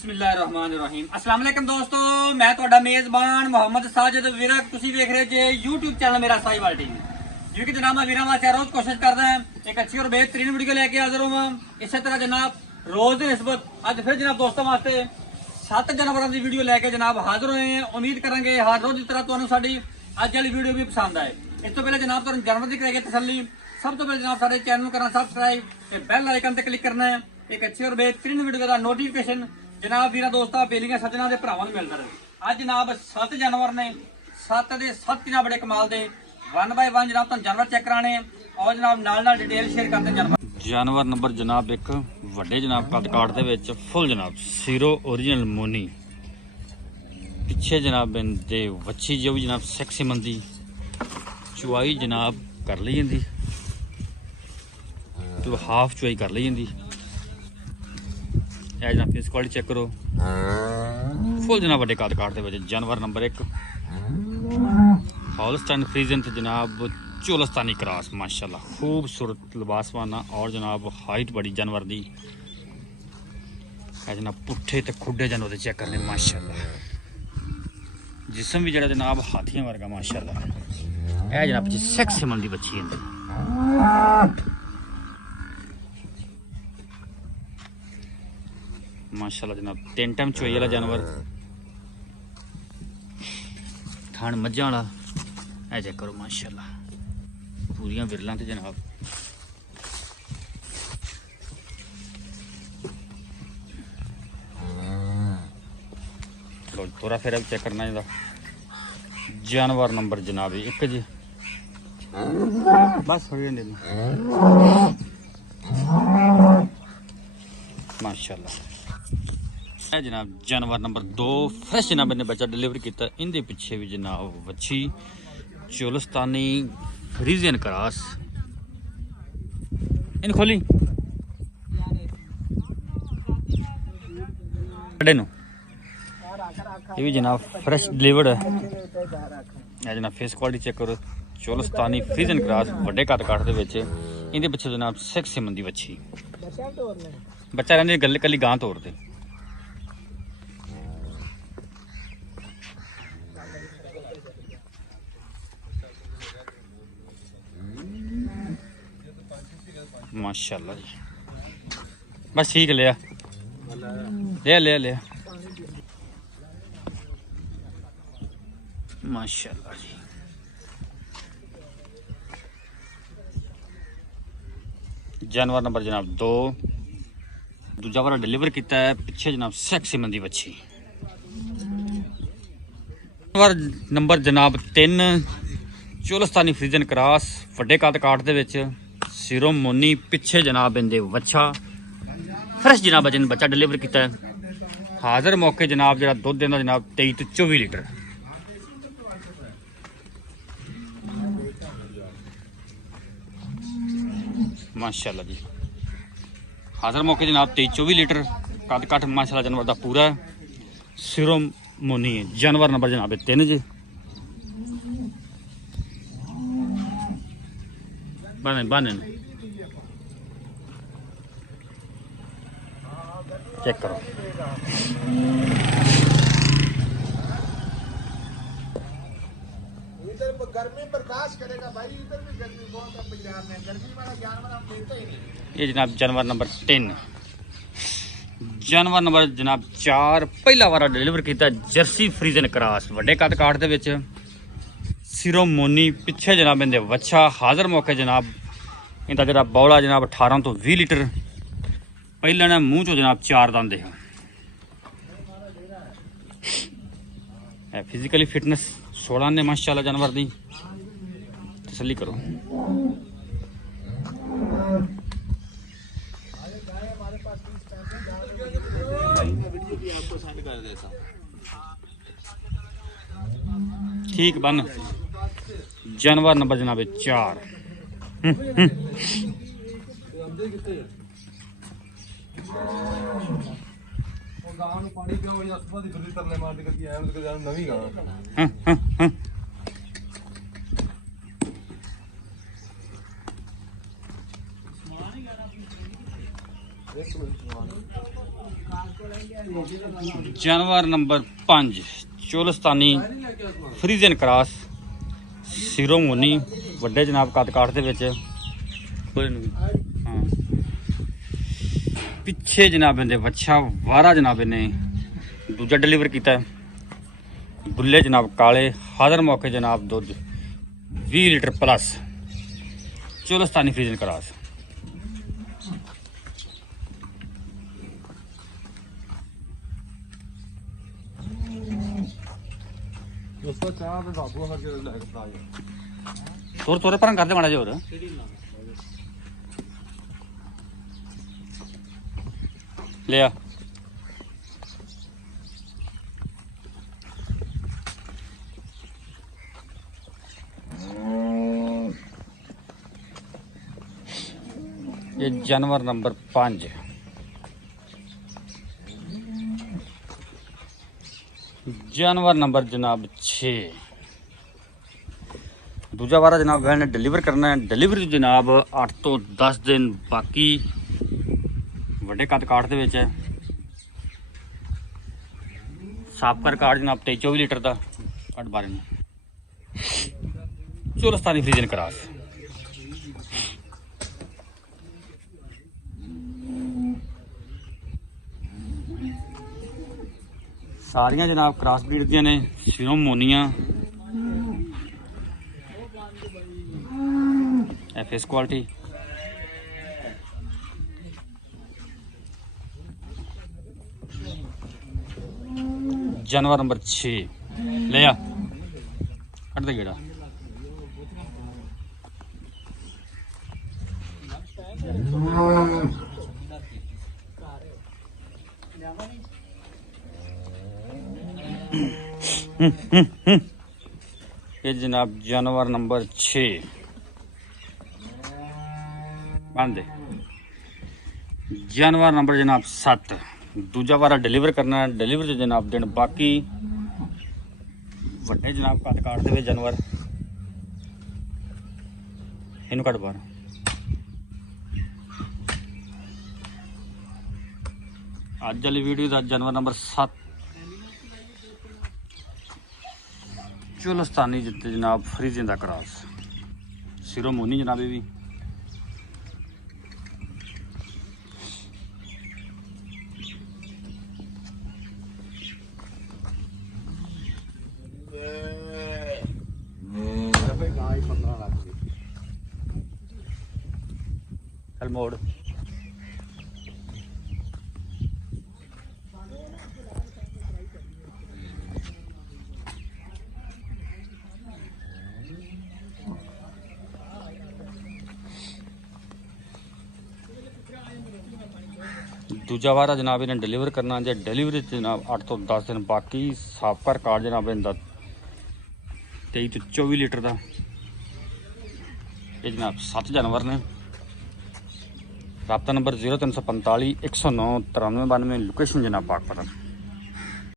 बिस्मिल्लाहिर्रहमानिर्रहीम। अस्सलाम वालेकुम दोस्तों, मैं ਤੁਹਾਡਾ ਮੇਜ਼ਬਾਨ ਮੁਹੰਮਦ ਸਾजिद ਵਿਰਕ। ਤੁਸੀਂ ਵੇਖ ਰਹੇ ਜੇ YouTube ਚੈਨਲ ਮੇਰਾ ਸਾਈਵਾਲ ਟੀਵੀ। ਜਿਵੇਂ ਕਿ ਜਨਾਬ ਮੈਂ ਵੀਰਾਂ ਵਾਸਤੇ ਰੋਜ਼ ਕੋਸ਼ਿਸ਼ ਕਰਦਾ ਹਾਂ ਇੱਕ ਅੱਛੀ ਔਰ ਬਿਹਤਰੀਨ ਵੀਡੀਓ ਲੈ ਕੇ ਹਾਜ਼ਰ ਹੋਵਾਂ। ਇਸੇ ਤਰ੍ਹਾਂ ਜਨਾਬ ਰੋਜ਼ ਦੀ ਨਿਸਬਤ ਅੱਜ ਫਿਰ ਜਨਾਬ ਦੋਸਤਾਂ ਵਾਸਤੇ 7 ਜਨਵਰਾਂ ਦੀ ਵੀਡੀਓ ਲੈ ਕੇ ਜਨਾਬ ਹਾਜ਼ਰ ਹੋਏ ਹਾਂ। ਉਮੀਦ ਕਰਾਂਗੇ ਹਰ ਰੋਜ਼ ਦੀ ਤਰ੍ਹਾਂ ਤੁਹਾਨੂੰ ਸਾਡੀ ਅੱਜ ਵਾਲੀ ਵੀਡੀਓ ਵੀ ਪਸੰਦ ਆਏ। ਇਸ ਤੋਂ ਪਹਿਲੇ ਜਨਾਬ ਤੁਹਾਨੂੰ ਜਨਵਰ ਦੀ ਕਰਾਂਗੇ ਤਸੱਲੀ। ਸਭ ਤੋਂ ਪਹਿਲੇ ਜਨਾਬ ਸਾਡੇ ਚੈਨਲ ਨੂੰ ਕਰਨਾ ਸਬਸਕ੍ਰਾਈਬ ਤੇ ਬੈਲ ਆਈਕਨ ਤੇ ਕਲਿੱਕ ਕਰਨਾ ਹੈ। ਇੱਕ ਅੱਛੀ ਔਰ ਬਿਹਤਰੀਨ ਵੀਡੀਓ ਦਾ ਨੋਟੀਫਿਕੇਸ਼ਨ ਜਨਾਬ ਵੀਰਾਂ ਦੋਸਤਾਂ ਬੇਲੀਆਂ ਸੱਜਣਾ ਦੇ ਭਰਾਵਾਂ ਨੂੰ ਮਿਲਦਾ ਰਹੇ। ਅੱਜ ਜਨਾਬ 7 ਜਨਵਰ ਨੇ, 7 ਦੇ 7 ਜਨਾਬ ਬੜੇ ਕਮਾਲ ਦੇ 1 ਬਾਈ 1 ਜਨਾਬ ਤੁਹਾਨੂੰ ਜਾਨਵਰ ਚੈੱਕ ਕਰਾਣੇ ਔਰ ਜਨਾਬ ਨਾਲ ਡਿਟੇਲ ਸ਼ੇਅਰ ਕਰਦੇ ਜਾਨਵਰ ਨੰਬਰ ਜਨਾਬ ਇੱਕ ਵੱਡੇ ਜਨਾਬ ਕੱਦ ਕਾਟ ਦੇ ਵਿੱਚ ਫੁੱਲ ਜਨਾਬ ਸੀਰੋ ओरिजिनल ਮੋਨੀ। ਪਿੱਛੇ ਜਨਾਬ ਦੇ ਵੱਛੀ ਜੋ ਵੀ ਜਨਾਬ ਸੈਕਸੀ ਮੰਦੀ ਚੁਆਈ ਜਨਾਬ ਕਰ ਲਈ ਜਾਂਦੀ ਤੇ ਹਾਫ ਚੁਆਈ ਕਰ ਲਈ ਜਾਂਦੀ। ਇਹ ਜਨਾਬ ਫੇਸ ਕੁਆਲਿਟੀ ਚੈੱਕ ਕਰੋ, ਫੁੱਲ ਜਨਾਬ ਵੱਡੇ ਕੱਦ ਕਾਟ ਦੇ ਵਿੱਚ ਜਾਨਵਰ ਨੰਬਰ 1 हॉलस्टाइन फ्रीजन ਤੇ ਜਨਾਬ ਚੋਲਸਤਾਨੀ ਕ੍ਰਾਸ माशाल्लाह खूबसूरत लिबासवाना और जनाब हाइट बड़ी जानवर दी है जनाब पुट्ठे ते खुडे जानवर चेक करने माशाल्लाह जिसम भी जरा जनाब हाथियों वर्गा माशाल्लाह है जनाब जी सेक्स मन दी बच्ची है माशाल्लाह जनाब 3 टाइम चोई वाला जानवर थान मज्झां वाला है चेक करो माशाल्लाह पूरियां विरलां ते जनाब थोड़ा फिर अब चेक करना चाहिए। जानवर नंबर जनाब 1 जी बस हो गया माशाल्लाह है जनाब। जानवर नंबर 2 फ्रेश जनाब ने बच्चा डिलीवर किया। इनके पिछे भी जनाब वच्छी चोलस्तानी फ्रीजियन क्रास इन खोली ये भी जनाब फ्रेश डिलीवर्ड है जनाब। फेस क्वालिटी चेक करो, चोलस्तानी फ्रीजियन क्रास बड़े कद काट दे विच इनके पिछे जनाब सेक्सी मंदी वच्छी बच्चा रहने गल कली गां तोड़ दे माशाल्लाह जी। बस ठीक लिया ले ले ले माशाल्लाह जी। जानवर नंबर जनाब 2 दूजा वाला डिलीवर किया है। पिछे जनाब सेक्सी मंदी बच्ची। जानवर नंबर जनाब 3 चोलस्तानी फ्रीजन क्रास वड्डे कद काट दे विच सिरों मोनी। पिछे जनाब इनके वच्छा फ्रेश जनाब अजन बच्चा डिलीवर किया है। हाजिर मौके जनाब जरा दुध देना जनाब 23 तो 24 लीटर माशाल्लाह जी। हाजिर मौके जनाब 23-24 लीटर कद काठ माशाल्लाह जानवर का पूरा सिरों मोनी है। जानवर नंबर जनाब 3 जी बने बने चेक करो इधर गर्मी बर्दाश्त करेगा भाई। इधर भी गर्मी बहुत है पंजाब में। गर्मी वाला जानवर हम लेते ही नहीं। ये जनाब जानवर नंबर 3 जानवर नंबर जनाब 4 पहला वारा डिलीवर किया जर्सी फ्रीजन क्रास वड्डे कद काट दे विच सिरों मोनी। पिछे जनाब इनके वच्छा हाजिर मौके जनाब इनका जरा बौला जनाब 18 तो 20 लीटर पहले ने मूँह चो जनाब 4 दंद है। फिजिकली फिटनेस 16 ने माशाल्लाह जानवर दी तसल्ली करो। ठीक बन जानवर नंबर जनाब 4 पानी तरले मार नवी एक मिनट जानवर नंबर 5 चोलस्तानी फ्रीजन क्रॉस सिरों मुनी ਵੱਡੇ जनाब कद काठ ਦੇ ਵਿੱਚ हाँ पिछे जनाब इहदे वच्छा वारा जनाब ने दूजा डिलीवर किया बुल्ले जनाब काले हादर मौके जनाब दुध 20 लीटर प्लस चोलस्तानी फ्रीजन क्रॉस दोस्तों चाह पे बाबू हर के लायक प्राइस थोड़े थोड़े पर कर दे माड़ा जोर ले आ ये जानवर नंबर 5 जानवर नंबर जनाब 6 दूजा वारा जनाब ने डिलीवर करना है डिलीवरी जनाब 8 तो 10 दिन बाकी वड्डे कद काठ दे विच है साफ कर काठ जनाब 23-24 लीटर का कट बारे में चोलस्तानी फ्रीजन क्रॉस सारियां जनाब क्रॉस ब्रीड दियां ने सिरों मोनियां फेस क्वालिटी जानवर नंबर 6 ले आ कट दे गेड़ा ये जनाब जानवर नंबर 6 बन दे जानवर नंबर जनाब 7 दूजा वारा डिलीवर करना डिलीवर जनाब दिन बाकी वड्डे जनाब कद काट दे जानवर इनू कट बार अज वाली वीडियो का जानवर नंबर 7 चोलस्तानी जिते जनाब फ्रीजन का क्रॉस सिरों मोनी जनाब भी चल मोड़ दूजा वारा जनाब इन्हें डिलीवर करना जे डिलीवरी जनाब 8 तो 10 दिन बाकी साफ कर कार्ड जनाब इनका 23 तो 24 लीटर का ये जनाब 7 जानवर ने राब्ता नंबर 0345 109 9392 लोकेशन जनाब पाकपतन।